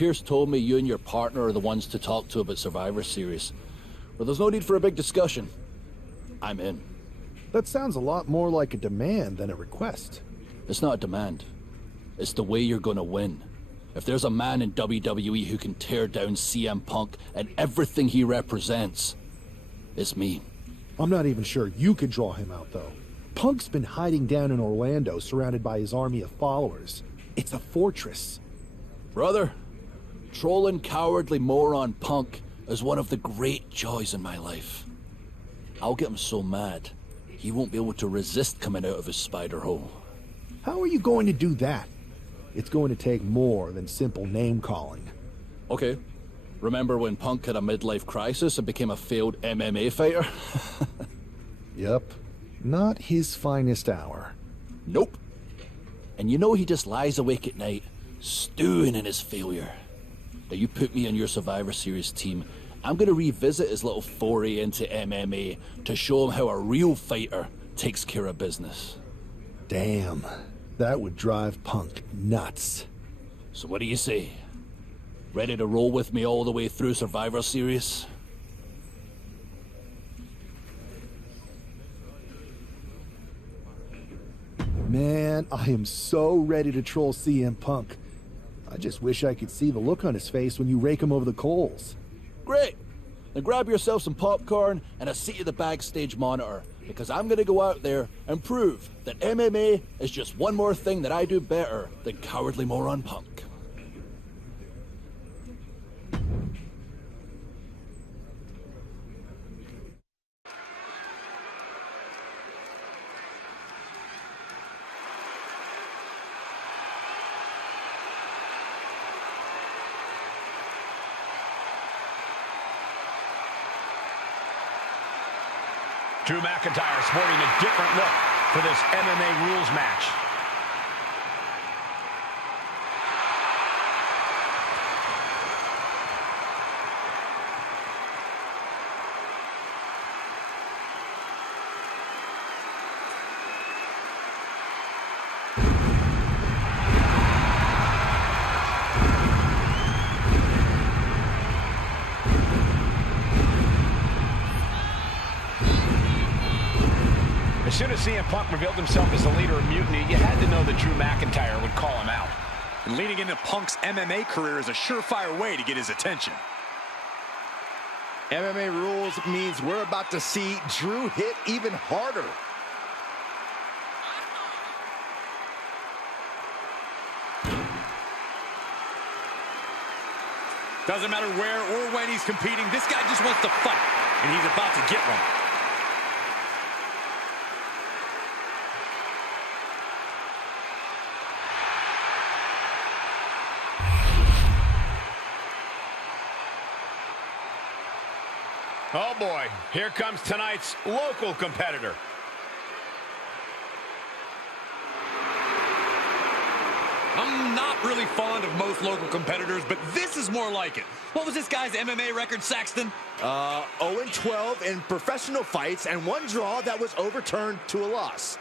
Pierce told me you and your partner are the ones to talk to about Survivor Series. But there's no need for a big discussion. I'm in. That sounds a lot more like a demand than a request. It's not a demand. It's the way you're gonna win. If there's a man in WWE who can tear down CM Punk and everything he represents, it's me. I'm not even sure you could draw him out, though. Punk's been hiding down in Orlando, surrounded by his army of followers. It's a fortress. Brother, trolling cowardly moron Punk is one of the great joys in my life. I'll get him so mad, he won't be able to resist coming out of his spider hole. How are you going to do that? It's going to take more than simple name-calling. Okay. Remember when Punk had a midlife crisis and became a failed MMA fighter? Yep. Not his finest hour. Nope. And you know he just lies awake at night, stewing in his failure. Now you put me on your Survivor Series team, I'm gonna revisit his little foray into MMA to show him how a real fighter takes care of business. Damn. That would drive Punk nuts. So what do you say? Ready to roll with me all the way through Survivor Series? Man, I am so ready to troll CM Punk. I just wish I could see the look on his face when you rake him over the coals. Great! Then grab yourself some popcorn and a seat at the backstage monitor, because I'm gonna go out there and prove that MMA is just one more thing that I do better than cowardly moron Punk. Drew McIntyre sporting a different look for this MMA rules match. As soon as CM Punk revealed himself as the leader of Mutiny, you had to know that Drew McIntyre would call him out. And leading into Punk's MMA career is a surefire way to get his attention. MMA rules means we're about to see Drew hit even harder. Doesn't matter where or when he's competing, this guy just wants to fight, and he's about to get one. Oh boy, here comes tonight's local competitor. I'm not really fond of most local competitors, but this is more like it. What was this guy's MMA record, Saxton? 0-12 in professional fights and one draw that was overturned to a loss.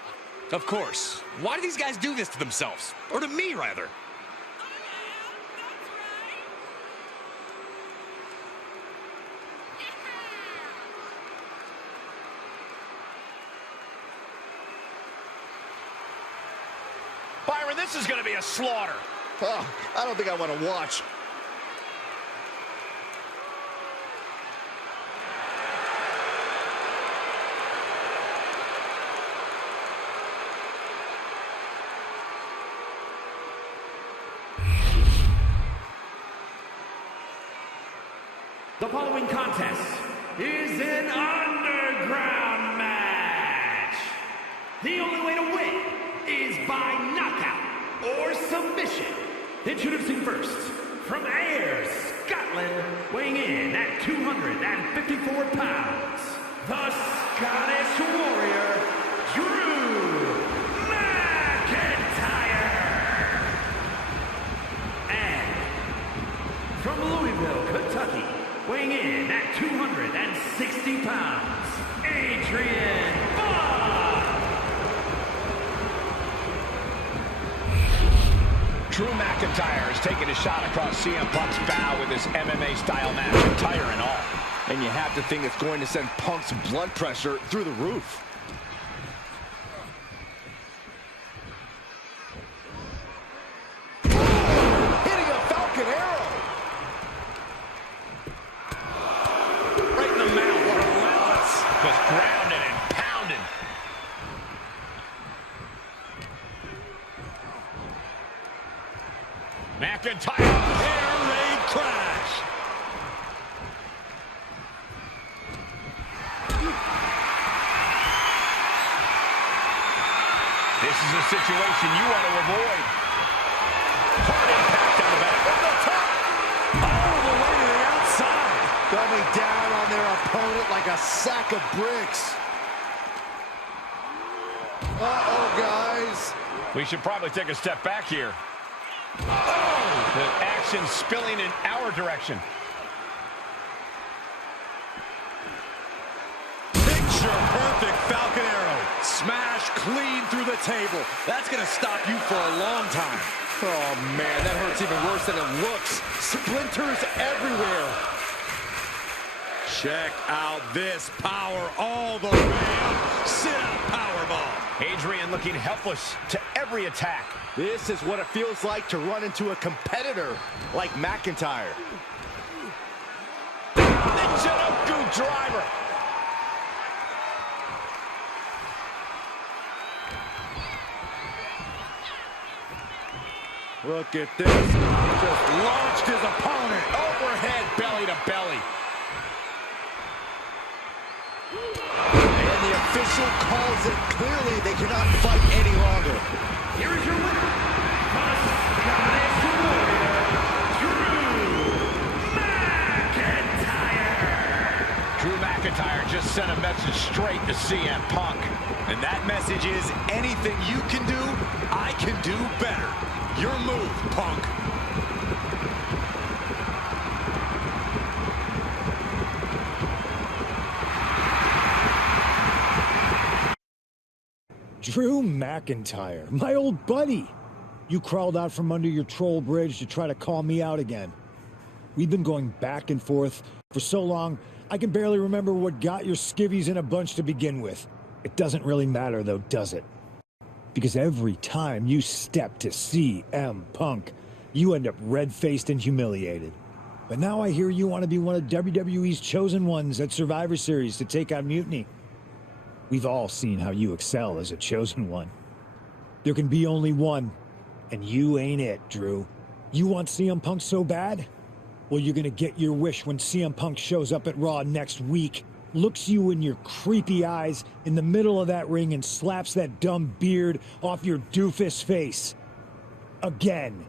Of course. Why do these guys do this to themselves? Or to me, rather? Byron, this is going to be a slaughter. Oh, I don't think I want to watch. The following contest is an underground match. The only way to win is by knockout or submission. Introducing first, from Ayr, Scotland, weighing in at 254 pounds, the Scottish Warrior, Drew McIntyre. And from Louisville, Kentucky, weighing in at 260 pounds, Adrian Buck. Drew McIntyre is taking a shot across CM Punk's bow with this MMA-style match, attire and all. And you have to think it's going to send Punk's blood pressure through the roof. Hitting a Falcon Arrow. Right in the mouth, relentless. Just grounded and pounded. McIntyre, air raid crash. This is a situation you want to avoid. Hard impact on the back. Over the top. All the way to the outside. Coming down on their opponent like a sack of bricks. Uh-oh, guys. We should probably take a step back here. Oh! The action spilling in our direction. Picture-perfect Falcon Arrow. Smash clean through the table. That's going to stop you for a long time. Oh, man, that hurts even worse than it looks. Splinters everywhere. Check out this power all the way up. Sit-up powerbomb. Adrian looking helpless to every attack. This is what it feels like to run into a competitor like McIntyre. Michinoku driver. Look at this. Just launched his opponent. Overhead belly to belly. And the official calls it clearly. They cannot fight any longer. Here is your winner, the Domination Warrior, Drew McIntyre. Drew McIntyre just sent a message straight to CM Punk. And that message is, anything you can do, I can do better. Your move, Punk. Drew McIntyre, my old buddy. You crawled out from under your troll bridge to try to call me out again. We've been going back and forth for so long, I can barely remember what got your skivvies in a bunch to begin with. It doesn't really matter though, does it? Because every time you step to CM Punk, you end up red-faced and humiliated. But now I hear you want to be one of WWE's chosen ones at Survivor Series to take out Mutiny. We've all seen how you excel as a chosen one. There can be only one, and you ain't it, Drew. You want CM Punk so bad? Well, you're gonna get your wish when CM Punk shows up at Raw next week, looks you in your creepy eyes in the middle of that ring and slaps that dumb beard off your doofus face. Again.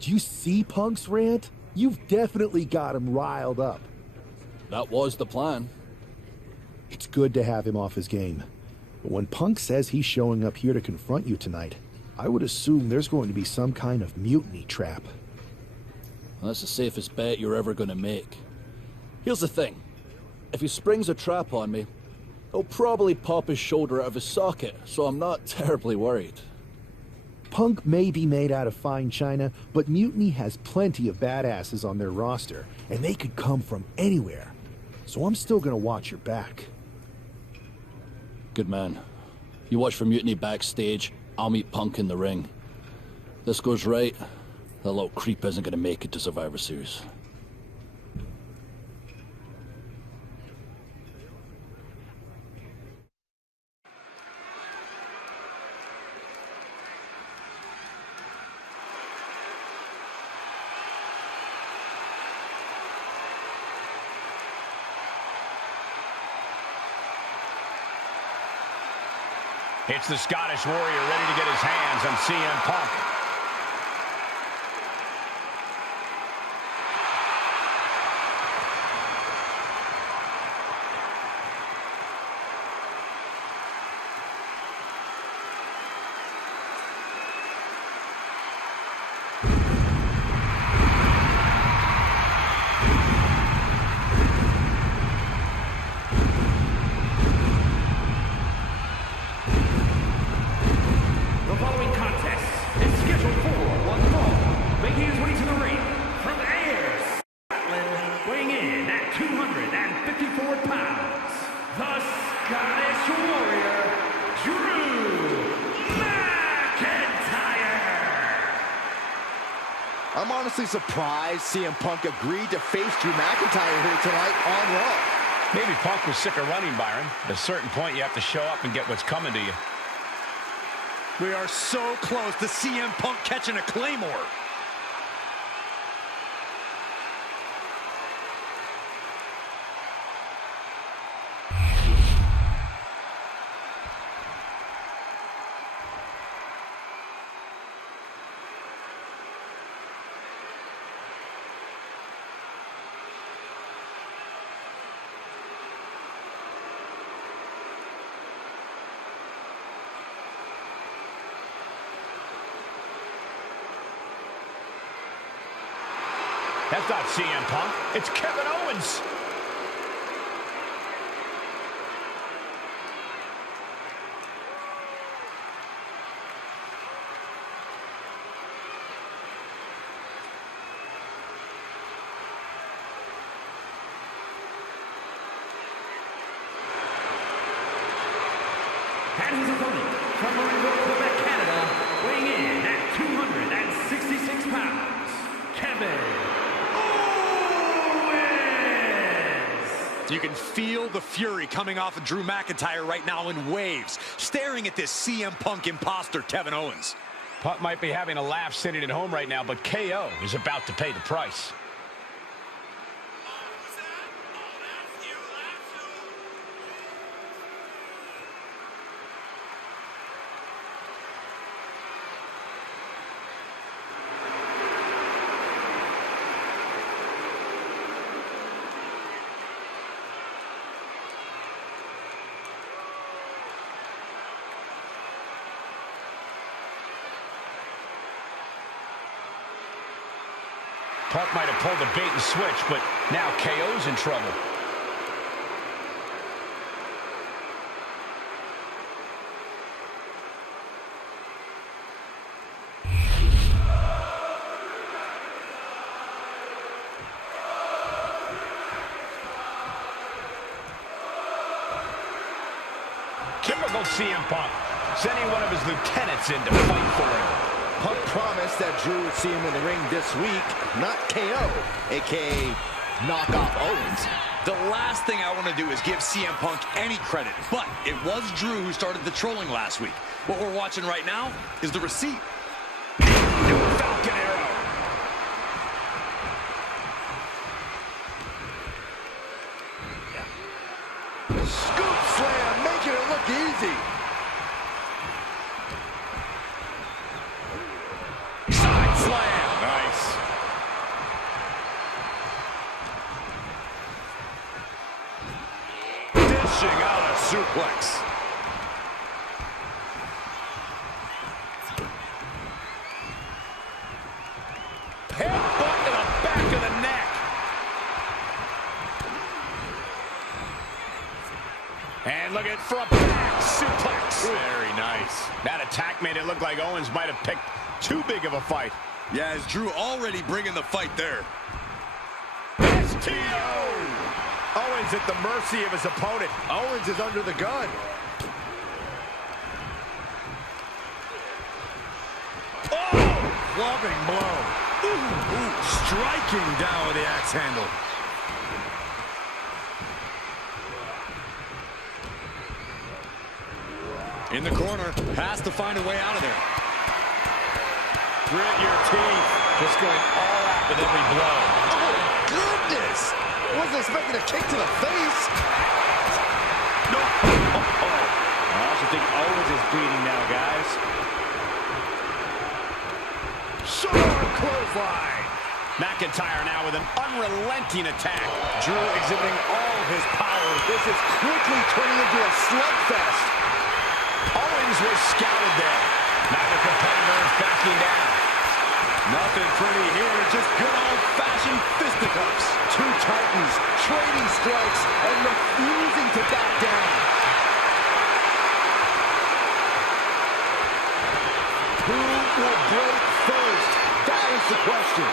Do you see Punk's rant? You've definitely got him riled up. That was the plan. It's good to have him off his game. But when Punk says he's showing up here to confront you tonight, I would assume there's going to be some kind of mutiny trap. That's the safest bet you're ever going to make. Here's the thing. If he springs a trap on me, he'll probably pop his shoulder out of his socket, so I'm not terribly worried. Punk may be made out of fine china, but Mutiny has plenty of badasses on their roster, and they could come from anywhere. So I'm still gonna watch your back. Good man. You watch for Mutiny backstage, I'll meet Punk in the ring. This goes right, that little creep isn't gonna make it to Survivor Series. It's the Scottish Warrior ready to get his hands on CM Punk. Warrior, Drew McIntyre. I'm honestly surprised CM Punk agreed to face Drew McIntyre here tonight on Raw. Maybe Punk was sick of running, Byron. At a certain point, you have to show up and get what's coming to you. We are so close to CM Punk catching a Claymore. That's not CM Punk. It's Kevin Owens. And his opponent from Montreal, Quebec, Canada, weighing in at 266 pounds, Kevin Owens. You can feel the fury coming off of Drew McIntyre right now in waves, staring at this CM Punk imposter, Kevin Owens. Punk might be having a laugh sitting at home right now, but KO is about to pay the price. Punk might have pulled the bait and switch, but now KO's in trouble. Typical CM Punk, sending one of his lieutenants in to fight for him. Punk promised that Drew would see him in the ring this week, not KO, a.k.a. knock off Owens. The last thing I want to do is give CM Punk any credit, but it was Drew who started the trolling last week. What we're watching right now is the receipt. Falcon Arrow. Scoop slam, making it look easy. Side slam. Nice. Dishing out a suplex. Headbutt to the back of the neck. And look at for a back suplex. Very nice. That attack made it look like Owens might have picked too big of a fight. Yeah, is Drew already bringing the fight there? STO! Owens at the mercy of his opponent. Owens is under the gun. Loving blow. Ooh, striking down with the axe handle. In the corner, has to find a way out of there. Grit your teeth. Just going all out with every blow. Oh, goodness! Wasn't expecting a kick to the face. No. I also think Owens is bleeding now, guys. Short arm clothesline. McIntyre now with an unrelenting attack. Drew exhibiting all his power. This is quickly turning into a slugfest. Owens was scouted there. Neither competitor is backing down. Nothing pretty here, just good old-fashioned fisticuffs. Two titans trading strikes and refusing to back down. Who will break first? That is the question.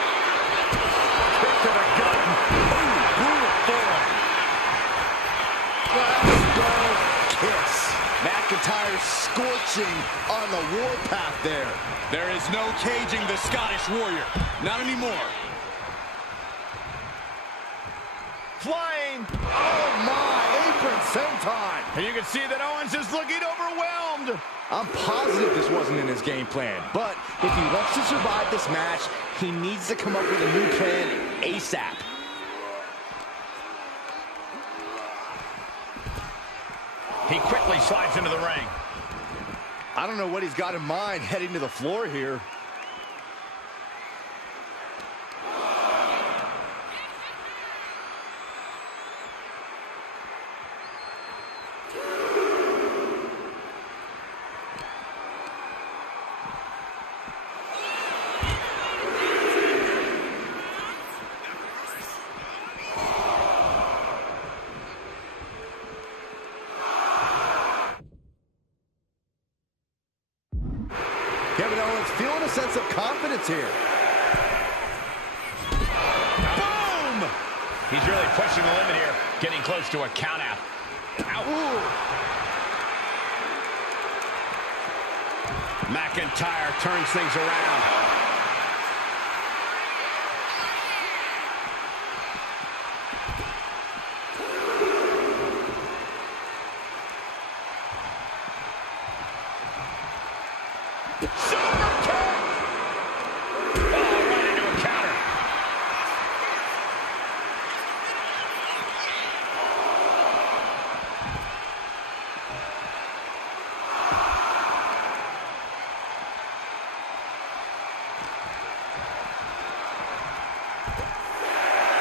Kick to the gut. Ooh, brutal forearm. Let's go kiss. McIntyre scorching on the warpath there. There is no caging the Scottish Warrior. Not anymore. Flying. Oh, my. Apron senton. And you can see that Owens is looking overwhelmed. I'm positive this wasn't in his game plan, but if he wants to survive this match, he needs to come up with a new plan ASAP. He quickly slides into the ring. I don't know what he's got in mind heading to the floor here. Kevin Owens feeling a sense of confidence here. Boom! He's really pushing the limit here, getting close to a count out. Ow. McIntyre turns things around.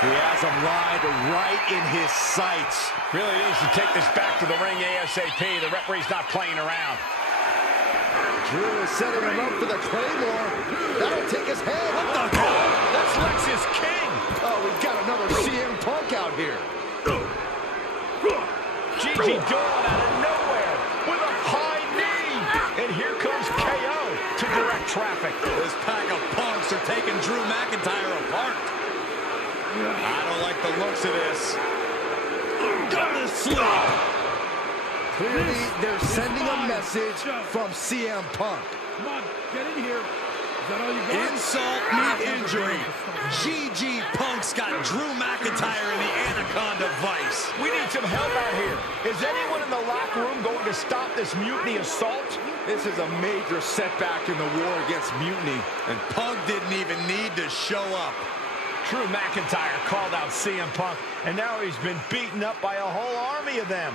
He has him lined right in his sights. Really needs to take this back to the ring ASAP. The referee's not playing around. Drew is setting him up for the Claymore. That'll take his head. What the hell? That's Lexus King. Oh, we've got another CM Punk out here. Gigi Dolan out of nowhere with a high knee. And here comes KO to direct traffic. This pack of punks are taking Drew McIntyre apart. I don't like the looks of this. Go to sleep. Clearly, they're sending a message from CM Punk. Come on, get in here. Is that all you got? Insult meet injury. GG Punk's got Drew McIntyre in the Anaconda Vice. We need some help out here. Is anyone in the locker room going to stop this mutiny assault? This is a major setback in the war against mutiny. And Punk didn't even need to show up. Drew McIntyre called out CM Punk, and now he's been beaten up by a whole army of them.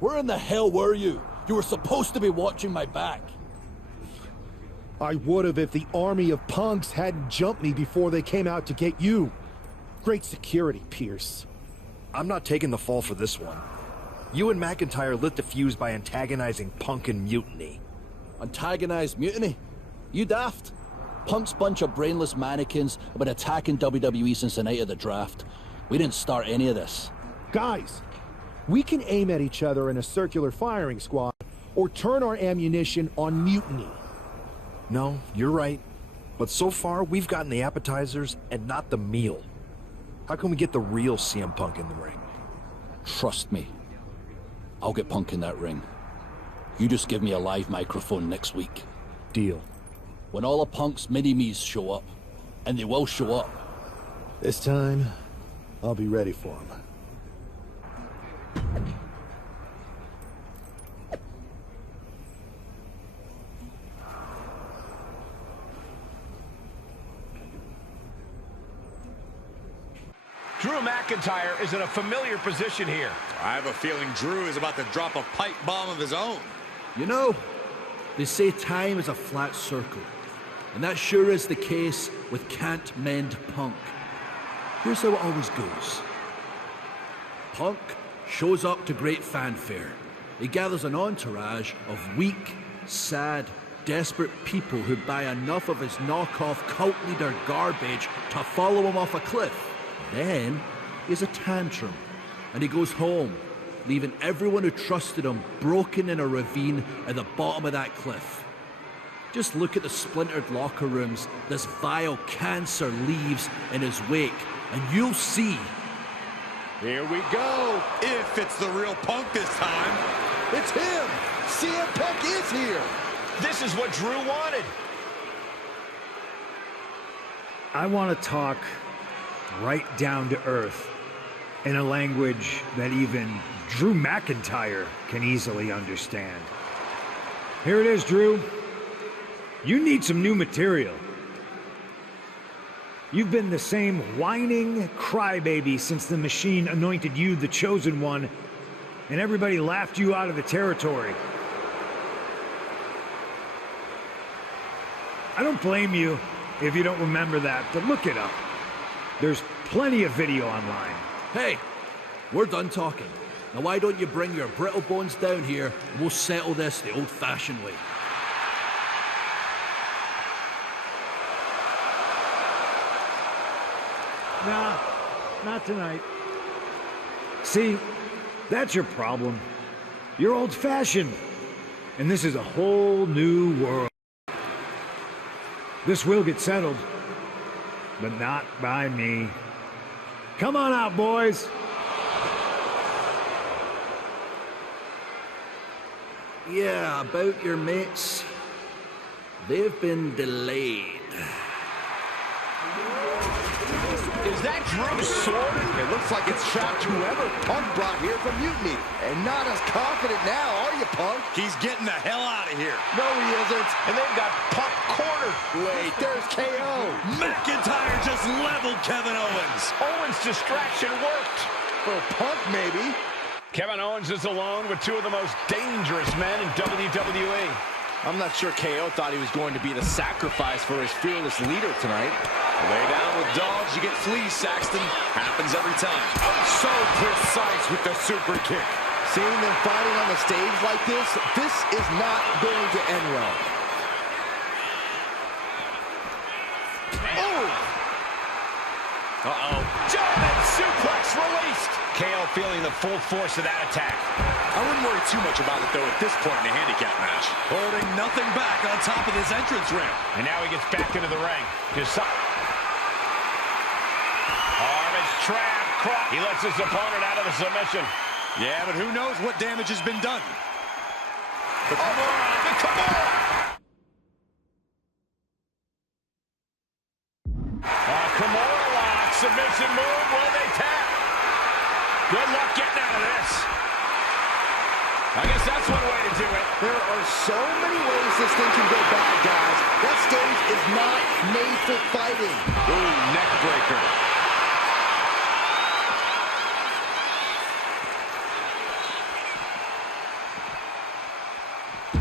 Where in the hell were you? You were supposed to be watching my back. I would have if the army of punks hadn't jumped me before they came out to get you. Great security, Pierce. I'm not taking the fall for this one. You and McIntyre lit the fuse by antagonizing Punk and Mutiny. Antagonized Mutiny? You daft? Punk's bunch of brainless mannequins have been attacking WWE since the night of the draft. We didn't start any of this. Guys, we can aim at each other in a circular firing squad or turn our ammunition on Mutiny. No, you're right. But so far, we've gotten the appetizers and not the meal. How can we get the real CM Punk in the ring? Trust me. I'll get Punk in that ring. You just give me a live microphone next week. Deal. When all of Punk's mini-me's show up, and they will show up. This time, I'll be ready for him. Drew McIntyre is in a familiar position here. I have a feeling Drew is about to drop a pipe bomb of his own. You know, they say time is a flat circle, and that sure is the case with Can't Mend Punk. Here's how it always goes. Punk shows up to great fanfare. He gathers an entourage of weak, sad, desperate people who buy enough of his knockoff cult leader garbage to follow him off a cliff. Then he has a tantrum and he goes home, leaving everyone who trusted him broken in a ravine at the bottom of that cliff. Just look at the splintered locker rooms this vile cancer leaves in his wake, and you'll see. Here we go. If it's the real Punk this time. It's him. CM Punk is here. This is what Drew wanted. I want to talk right down to earth in a language that even Drew McIntyre can easily understand. Here it is, Drew. You need some new material. You've been the same whining crybaby since the Machine anointed you the Chosen One, and everybody laughed you out of the territory. I don't blame you if you don't remember that, but look it up. There's plenty of video online. Hey, we're done talking. Now why don't you bring your brittle bones down here and we'll settle this the old-fashioned way. Nah, not tonight. See, that's your problem. You're old-fashioned, and this is a whole new world. This will get settled, but not by me. Come on out, boys. Yeah, about your mates. They've been delayed. Is that Drew's sword? It looks like it's trapped whoever Punk brought here from Mutiny. And not as confident now, are you, Punk? He's getting the hell out of here. No, he isn't. And they've got Punk cornered. Wait, there's KO. McIntyre just leveled Kevin Owens. Owens' distraction worked. For Punk, maybe. Kevin Owens is alone with two of the most dangerous men in WWE. I'm not sure KO thought he was going to be the sacrifice for his fearless leader tonight. Lay down with dogs, you get fleas, Saxton. Happens every time. So precise with the super kick. Seeing them fighting on the stage like this is not going to end well. Oh! Uh-oh. German suplex released. KO feeling the full force of that attack. I wouldn't worry too much about it, though, at this point in the handicap match. Holding nothing back on top of this entrance ramp. And now he gets back into the ring. Arm is trapped. He lets his opponent out of the submission. Yeah, but who knows what damage has been done. The Kimura. Kimura lock. Submission move. Will they tap? Good luck getting out of this. I guess that's one way to do it. There are so many ways this thing can go bad, guys. That stage is not made for fighting. Ooh, neck breaker.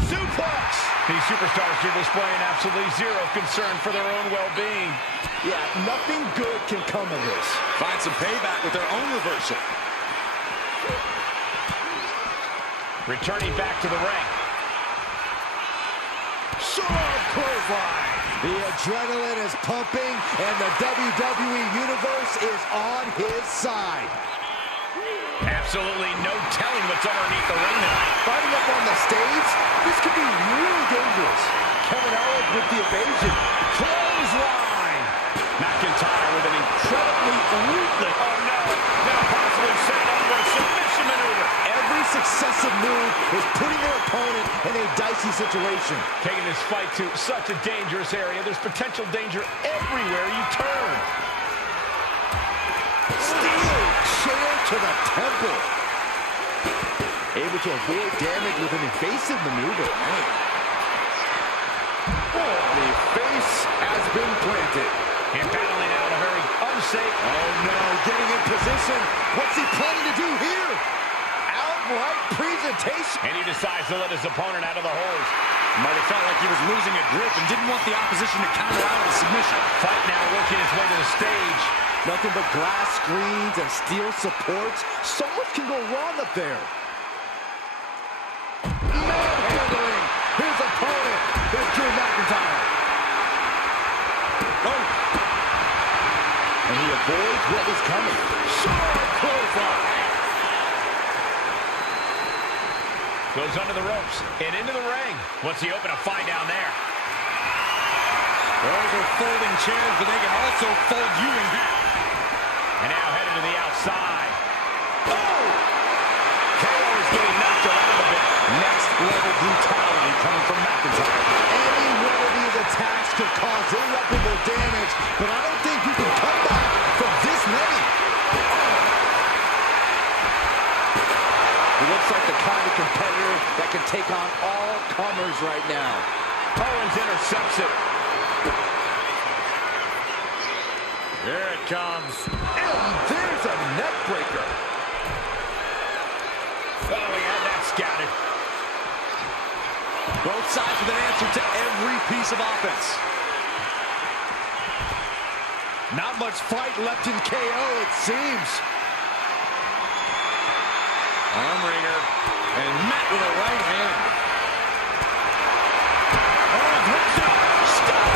Suplex. These superstars are displaying absolutely zero concern for their own well-being. Yeah, nothing good can come of this. Find some payback with their own reversal. Returning back to the ring. Sharp clothesline. The adrenaline is pumping, and the WWE Universe is on his side. Absolutely no telling what's underneath the ring tonight. Fighting up on the stage, this could be really dangerous. Kevin Owens with the evasion. Clothesline. McIntyre with an incredibly ruthless. Oh no. Now possibly set up for a submission maneuver. Every successive move is putting their opponent in a dicey situation. Taking this fight to such a dangerous area. There's potential danger everywhere you turn. Steel chair to the temple. Able to avoid damage with an evasive maneuver. Oh, the face has been planted. And battling out a very unsafe. Oh no, getting in position. What's he planning to do here? Outright presentation. And he decides to let his opponent out of the hose. Might have felt like he was losing a grip and didn't want the opposition to counter out of the submission. Fight now working his way to the stage. Nothing but glass screens and steel supports. So much can go wrong up there. Manhandling his opponent. His avoids what was coming. Short clothesline. Goes under the ropes and into the ring. What's he open to find down there? Those are folding chairs, but they can also fold you in half. And now headed to the outside. Oh! KO is getting knocked around a bit. Next level brutality coming from McIntyre. Any one of these attacks could cause irreparable damage, but I don't think you can come back from this many. He looks like the kind of competitor that can take on all comers right now. Owens intercepts it. There it comes. And there's a neck breaker. Oh, he had that scouted. Both sides with an answer to every piece of offense. Not much fight left in KO, it seems. Arm wringer. And met with a right hand. Owens hits it. Stop.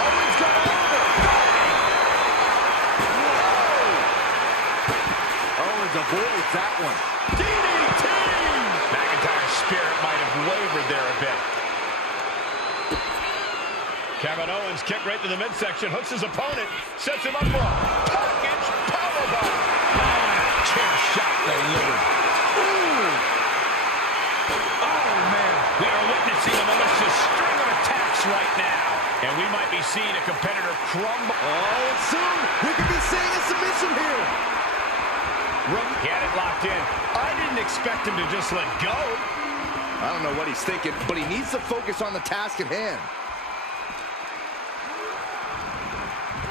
Owens got over. Owens avoids that one. DDT! McIntyre's spirit might have wavered there a bit. Kevin Owens kicked right to the midsection, hooks his opponent, sets him up for a package powerbomb. Chair shot delivered. Ooh! Oh, man. We are witnessing a malicious string of attacks right now. And we might be seeing a competitor crumble. Oh, and soon we could be seeing a submission here. He had it locked in. I didn't expect him to just let go. I don't know what he's thinking, but he needs to focus on the task at hand.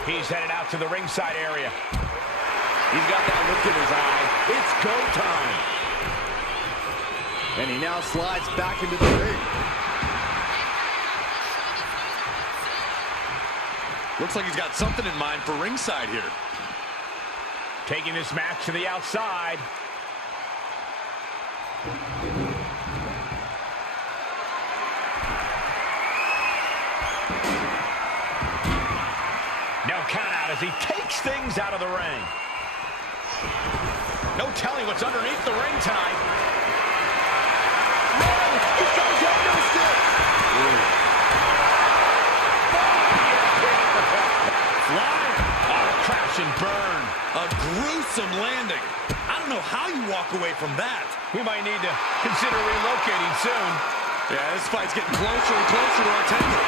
He's headed out to the ringside area. He's got that look in his eye. It's go time. And he now slides back into the ring. Looks like he's got something in mind for ringside here. Taking this match to the outside. No count out as he takes things out of the ring. No telling what's underneath the ring tonight. Fly. Oh, crash and burn. A gruesome landing. I don't know how you walk away from that. We might need to consider relocating soon. Yeah, this fight's getting closer and closer to our tender.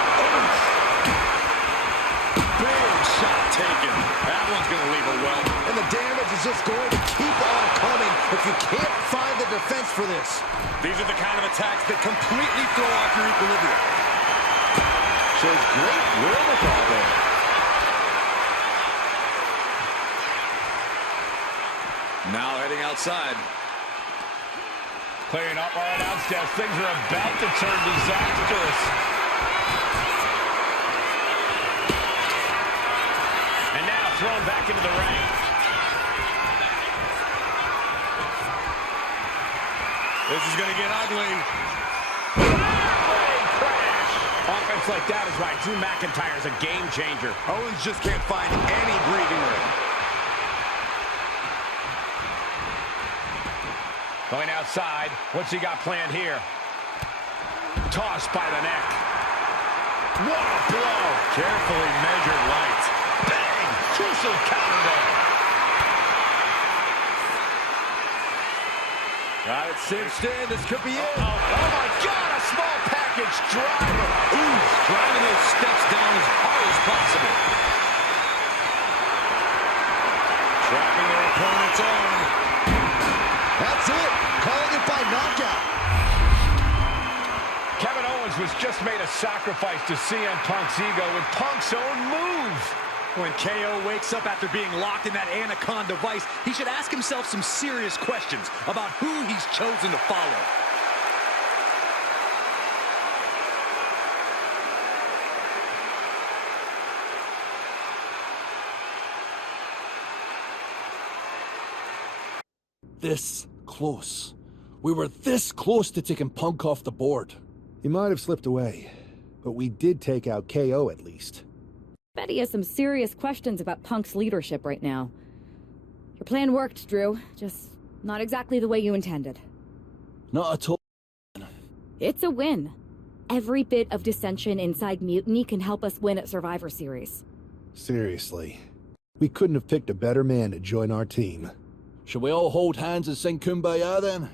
Big shot taken. That one's going to leave a well. And the damage is just going to keep on coming if you can't find the defense for this. These are the kind of attacks that completely throw off your equilibrium. Shows great wherewithal there. Now heading outside. Clearing up our announce desk. Things are about to turn disastrous. And now thrown back into the ring. This is going to get ugly. Crash. Offense like that is why Drew McIntyre's a game changer. Owens just can't find any breathing room. Going outside. What's he got planned here? Tossed by the neck. What a blow. Carefully measured right. Bang! Crucial counter there. Got it cinched in. This could be it. Oh my God! A small package driver. Ooh, driving those steps down as hard as possible. Trapping their opponent's arm. That's it. Calling it by knockout. Kevin Owens was just made a sacrifice to CM Punk's ego with Punk's own move. When KO wakes up after being locked in that Anaconda vice, he should ask himself some serious questions about who he's chosen to follow. This close. We were this close to taking Punk off the board. He might have slipped away, but we did take out KO at least. Bet he has some serious questions about Punk's leadership right now. Your plan worked, Drew. Just not exactly the way you intended. Not at all. It's a win. Every bit of dissension inside Mutiny can help us win at Survivor Series. Seriously. We couldn't have picked a better man to join our team. Shall we all hold hands and sing Kumbaya then?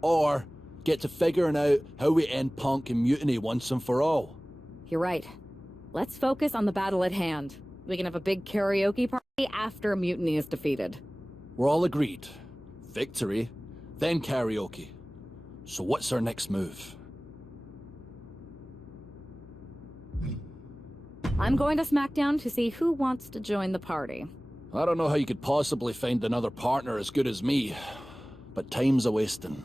Or get to figuring out how we end Punk and Mutiny once and for all? You're right. Let's focus on the battle at hand. We can have a big karaoke party after Mutiny is defeated. We're all agreed. Victory, then karaoke. So what's our next move? I'm going to SmackDown to see who wants to join the party. I don't know how you could possibly find another partner as good as me, but time's a-wasting.